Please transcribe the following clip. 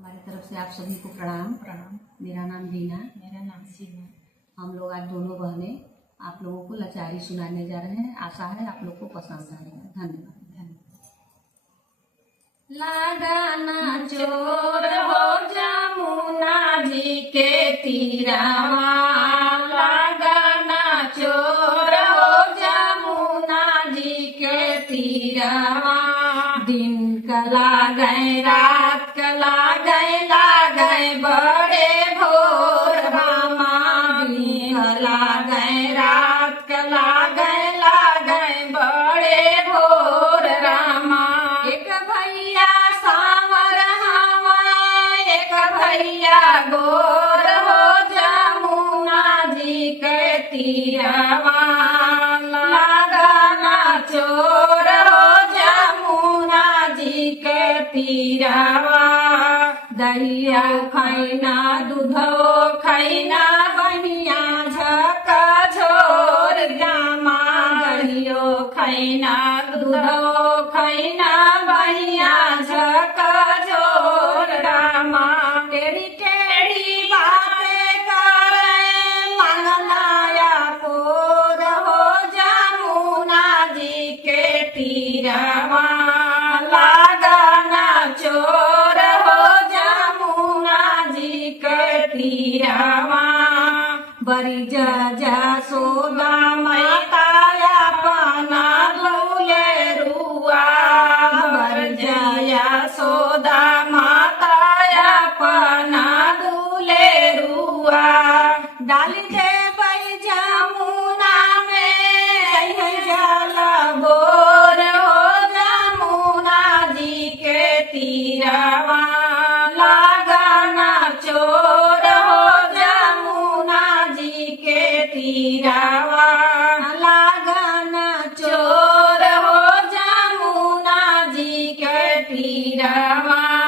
हमारी तरफ से आप सभी को प्रणाम। प्रणाम। मेरा नाम दीना। मेरा नाम सीमा। हम लोग आज दोनों बहनें आप लोगों को लाचारी सुनाने जा रहे हैं। आशा है आप लोग को पसंद आएगा। धन्यवाद। लगाना चोर हो जमुना जी के तीरावा, लगाना चोर हो जमुना जी के तीरावा। दिन कला गए रात कला गए बड़े भोर रामा। दिन कला गए रात कला गए बड़े भोर रामा। एक भैया सांवर हवा, एक भैया गोर हो जमुना जी के तीरवा। लगाना चोर हो जमुना जी के तीरवा। दहिया खैना दूधो खैना बनिया झका झोर जामा। दहियो खैना दूधो खैना बनिया झका झोर रामा। टेढ़ी टेढ़ी बातें करे मंगलाया पोर हो जमुना जी के तीरवा। लगाना चोर हो जमुना जी के तीरवा। बड़ी सोदा मैताया पाना लूले रुआ। बरजया सोदा माताया पाना दूले रुआ। डाली दे बई जमुना में जला बोर हो जमुना जी के तीरवा। लगाना चोर हो जमुना जी के तीरवा। लगाना चोर हो जमुना जी के तीरवा।